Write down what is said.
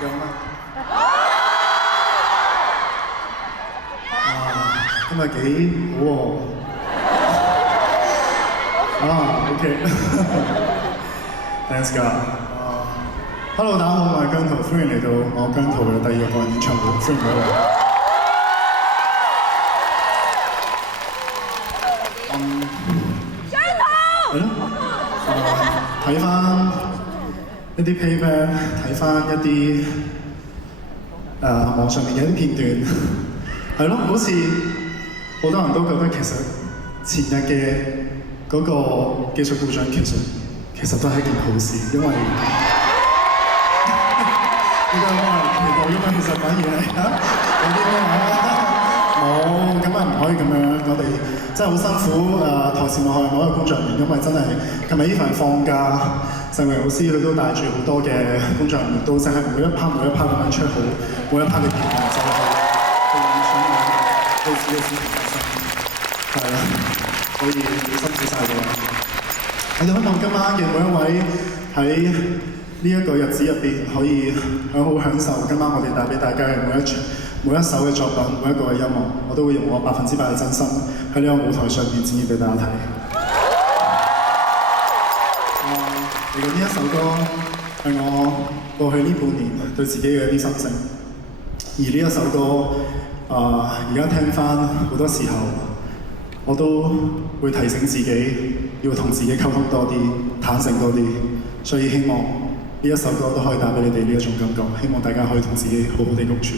咁啊！今日幾好喎！OK，Thanks God。Hello， 大家好，我係姜濤，歡迎嚟到我姜濤嘅第二個個人演唱會，歡迎各位。姜濤。係咯。睇翻一啲 playback， 睇翻一啲網上面嘅一啲片段，係咯，好似好多人都覺得其實前日嘅嗰個技術故障其實都係一件好事，因為呢個可能期待，因為其實反而係有啲咩冇，咁啊唔可以咁樣，我哋真係好辛苦台前幕後某一個工作人員，因為真係琴日呢份放假，鄭榮老師佢都帶住好多嘅工作人員，都真係每一 part 咁樣出好，每一 part 嘅片段就係去影相啊，到自己嘅視頻上，係啦，所以辛苦晒㗎啦。我哋希望今晚嘅每一位喺呢一個日子入邊，可以好好享受今晚我哋帶俾大家嘅每一首嘅作品，每一個嘅音樂，我都會用我100%嘅真心喺呢個舞台上面展現俾大家睇。嚟緊呢一首歌係我過去呢半年對自己嘅一啲心聲，而呢一首歌而家聽翻好多時候，我都會提醒自己要同自己溝通多啲，坦誠多啲，所以希望呢一首歌都可以帶俾你哋呢一種感覺，希望大家可以同自己好好地共處。